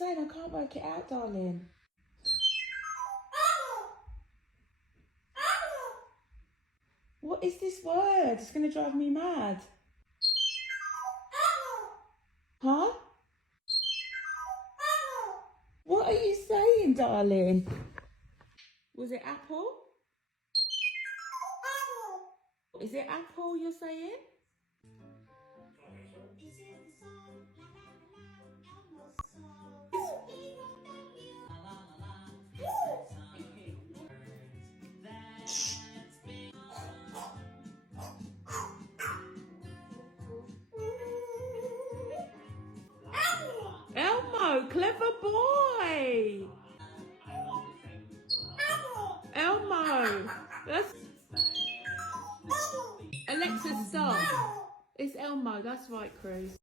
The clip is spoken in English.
saying? I can't work it out, darling. What is this word? It's going to drive me mad. Huh? What are you saying, darling? Was it apple? Is it apple you're saying? Elmo, clever boy. Elmo. That's Alexa, stop. It's Elmo. That's right, Cruz.